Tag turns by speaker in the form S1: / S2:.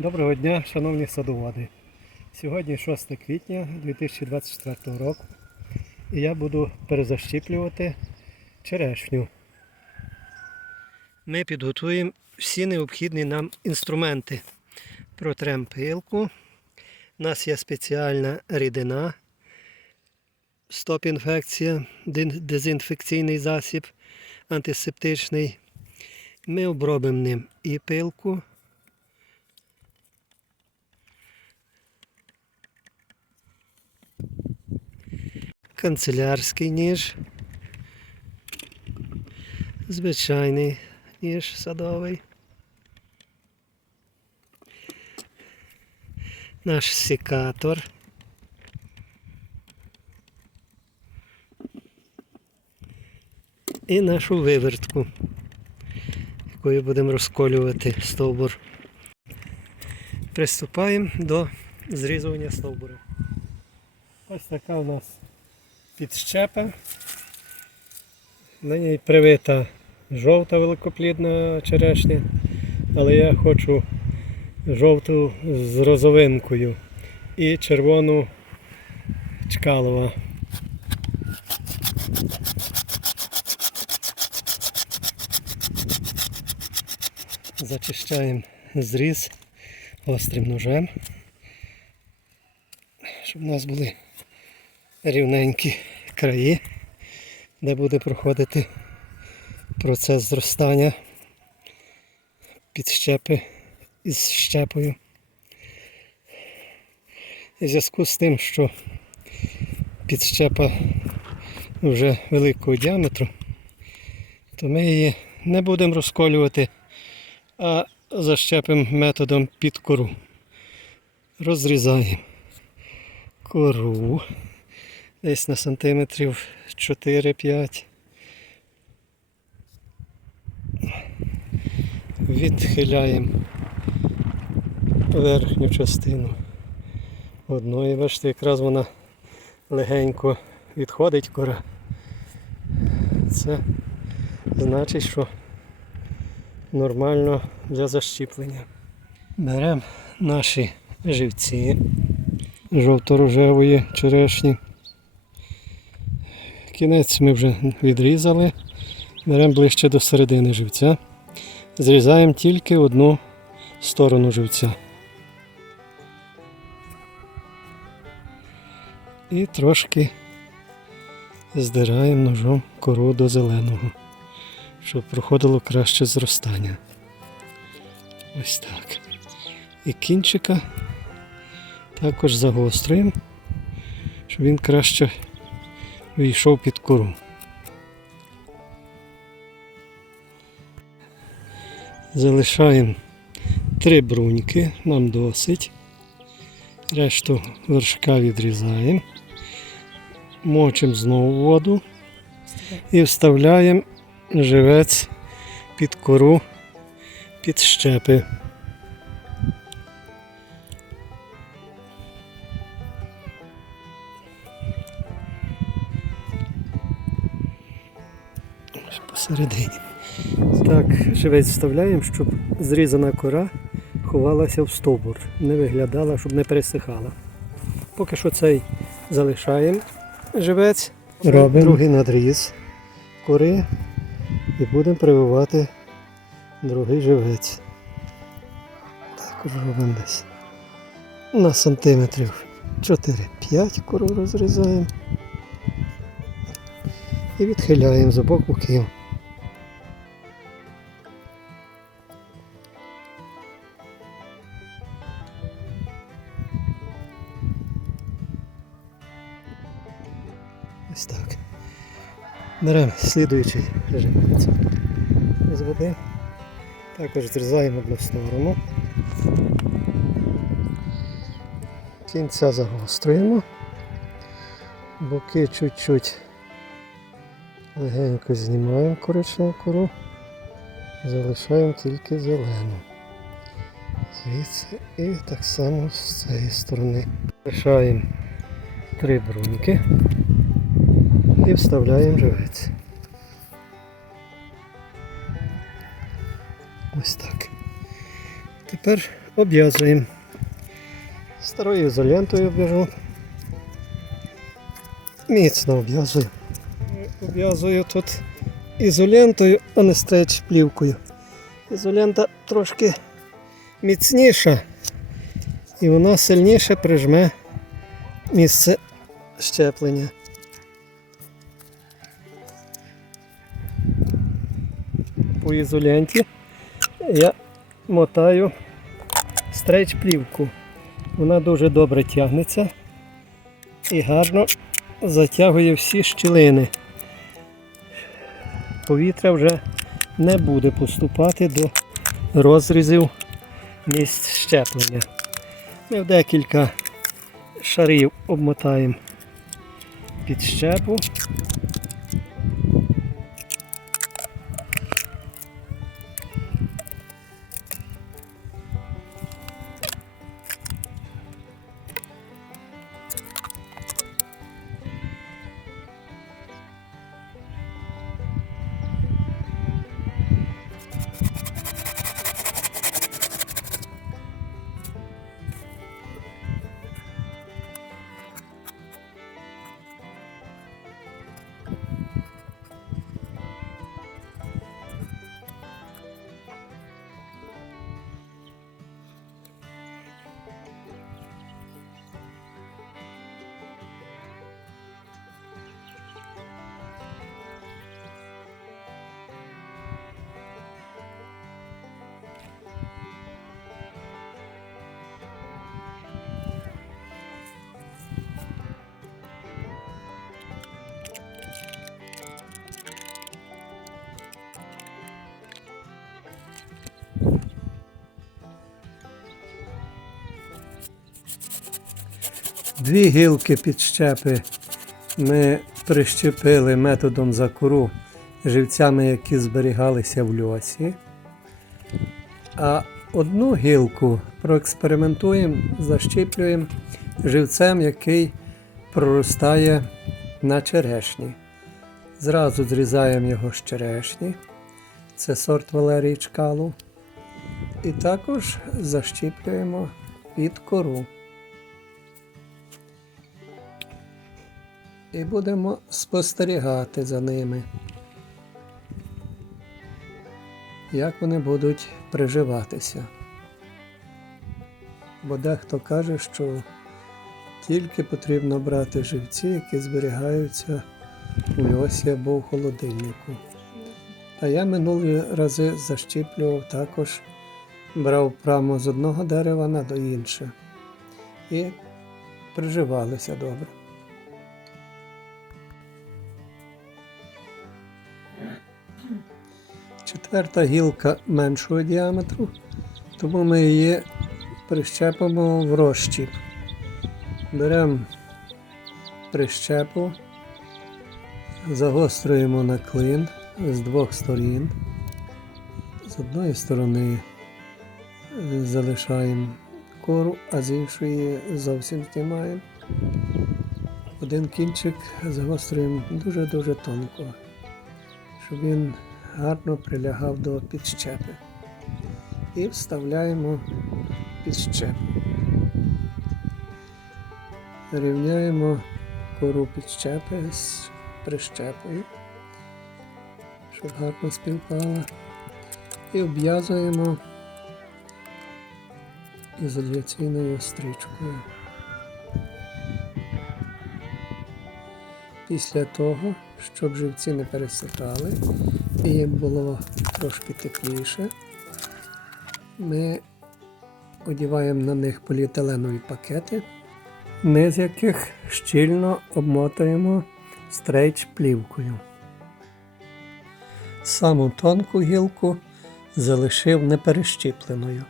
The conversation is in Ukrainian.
S1: Доброго дня, шановні садоводи. Сьогодні 6 квітня 2024 року і я буду перезащіплювати черешню. Ми підготуємо всі необхідні нам інструменти. Протрем пилку. У нас є спеціальна рідина, стоп-інфекція, дезінфекційний засіб, антисептичний. Ми обробимо ним і пилку, канцелярський ніж, звичайний ніж садовий, наш секатор. І нашу вивертку, якою будемо розколювати стовбур. Приступаємо до зрізування стовбура. Ось така у нас підщепа. На ній привита жовта великоплідна черешня, але я хочу жовту з розовинкою і червону чкалова. Зачищаємо зріз гострим ножем, щоб у нас були рівненькі краї, де буде проходити процес зростання підщепи із щепою. І зв'язку з тим, що підщепа вже великого діаметру, то ми її не будемо розколювати, а защепимо методом під кору. Розрізаємо кору десь на сантиметрів 4-5. Відхиляємо верхню частину одної. Бачите, якраз вона легенько відходить кора. Це значить, що нормально для защіплення. Беремо наші живці жовто-рожевої черешні. Кінець ми вже відрізали. Беремо ближче до середини живця. Зрізаємо тільки одну сторону живця. І трошки здираємо ножом кору до зеленого, щоб проходило краще зростання. Ось так. І кінчика також загострюємо, щоб він краще війшов під кору. Залишаємо три бруньки, нам досить. Решту вершка відрізаємо, мочимо знову воду і вставляємо живець під кору, під щепи. Посередині. Так, живець вставляємо, щоб зрізана кора ховалася в стовбур, не виглядала, щоб не пересихала. Поки що цей залишаємо живець, робимо другий надріз кори і будемо прививати другий живець. Також робимо десь на сантиметрів 4-5 кору розрізаємо і відхиляємо з обох боків. Ось так. Беремо слідуючий режим з води. Також зрізаємо одну сторону. Кінця загострюємо. Боки чуть-чуть легенько знімаємо коричневу кору. Залишаємо тільки зелену. Звідси і так само з цієї сторони. Лишаємо три бруньки і вставляємо живець. Ось так. Тепер обв'язуємо. Старою ізолентою обв'яжу. Міцно обв'язую. Обв'язую тут ізолентою, а не стреч плівкою. Ізолента трошки міцніша і вона сильніше прижме місце щеплення. По ізоленті я мотаю стреч плівку. Вона дуже добре тягнеться і гарно затягує всі щілини. Повітря вже не буде поступати до розрізів місць щеплення. Ми в декілька шарів обмотаємо під щепу. Дві гілки під щепи ми прищепили методом закуру живцями, які зберігалися в льосі. А одну гілку проекспериментуємо, защіплюємо живцем, який проростає на черешні. Зразу зрізаємо його з черешні. Це сорт Валерії Чкалу. І також защіплюємо під кору. І будемо спостерігати за ними. Як вони будуть приживатися. Бо дехто каже, що тільки потрібно брати живці, які зберігаються у льосі або в холодильнику. А я минулі рази защіплював також, брав прямо з одного дерева на до інше. І приживалися добре. Четверта гілка меншого діаметру, тому ми її прищепимо в розчіп. Беремо прищепу, загострюємо на клин з двох сторін. З одної сторони залишаємо кору, а з іншої зовсім знімаємо. Один кінчик загострюємо дуже-дуже тонко, щоб він гарно прилягав до підщепи. І вставляємо підщепу. Рівняємо кору підщепи з прищепою, щоб гарно співпала. І обв'язуємо ізоляційною стрічкою. Після того, щоб живці не пересихали і було трошки тепліше, ми одіваємо на них поліетиленові пакети, низ яких щільно обмотуємо стрейч плівкою. Саму тонку гілку залишив неперещіпленою.